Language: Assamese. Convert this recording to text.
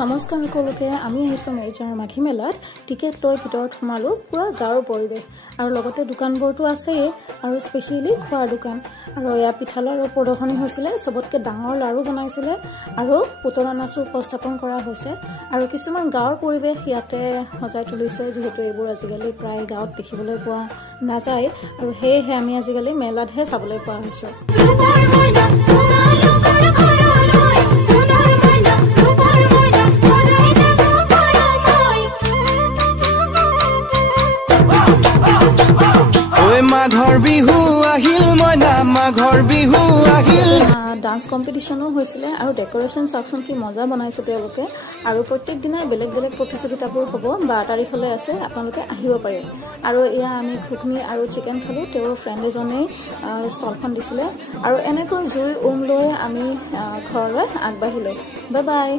নমস্কাৰ সকলোকে আমি আহিছো মেৰিজাৰ মাঘী মেলাত টিকেট লৈ ভিতৰত সোমালো পুৰা গাঁৱৰ পৰিৱেশ আৰু লগতে দোকানবোৰটো আছেই আৰু স্পেশালি খোৱাৰ দোকান আৰু এয়া পিঠা লাৰু প্ৰদৰ্শনী হৈছিলে সবতকে ডাঙৰ লাৰু বনাইছিলে আৰু পুতলা নাচো উপস্থাপন কৰা হৈছে আৰু কিছুমান গাঁৱৰ পৰিৱেশ ইয়াতে সজাই তুলিছে যেহেতু এইবোৰ আজিকালি প্ৰায় গাঁৱত দেখিবলৈ পোৱা নাযায় আৰু হেহে আমি আজিকালি মেলাতহে চাবলৈ পোৱা হৈছো মাঘৰ বিহু আহিল মইনা মাঘৰ বিহু আহিল ডান্স কম্পিটিশনো হৈছিলে আৰু ডেকোৰেশন সাকশন কি মজা বনাইছে তেওঁলোকে আৰু প্ৰত্যেক দিনা বেলেগ বেলেগ প্ৰতিযোগিতাবোৰ হ'ব 12 তাৰিখলৈ আছে আপোনালোকে আহিব পাৰে আৰু এয়া আমি ঘুগনি আৰু চিকেন খালো তেওঁৰ ফ্ৰেণ্ড এজনে ষ্টলখন দিছিলে আৰু এনেকৈ জুই লৈ আমি ঘৰলৈ আগবাঢ়িলো বাই বাই